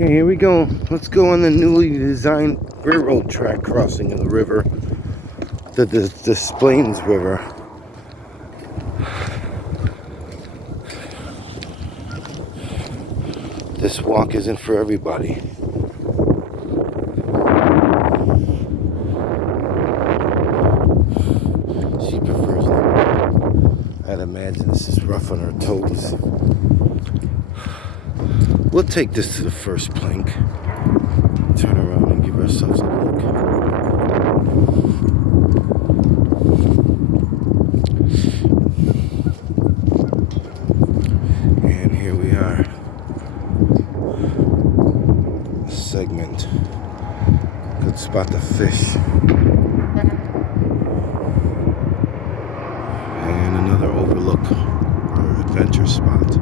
Okay, here we go. Let's go on the newly designed railroad track crossing of the river, the Des Plaines River. This walk isn't for everybody. She prefers it. I'd imagine this is rough on her toes. We'll take this to the first plank. Turn around and give ourselves a look. And here we are. A segment. Good spot to fish. And another overlook or adventure spot.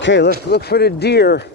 Okay, let's look for the deer.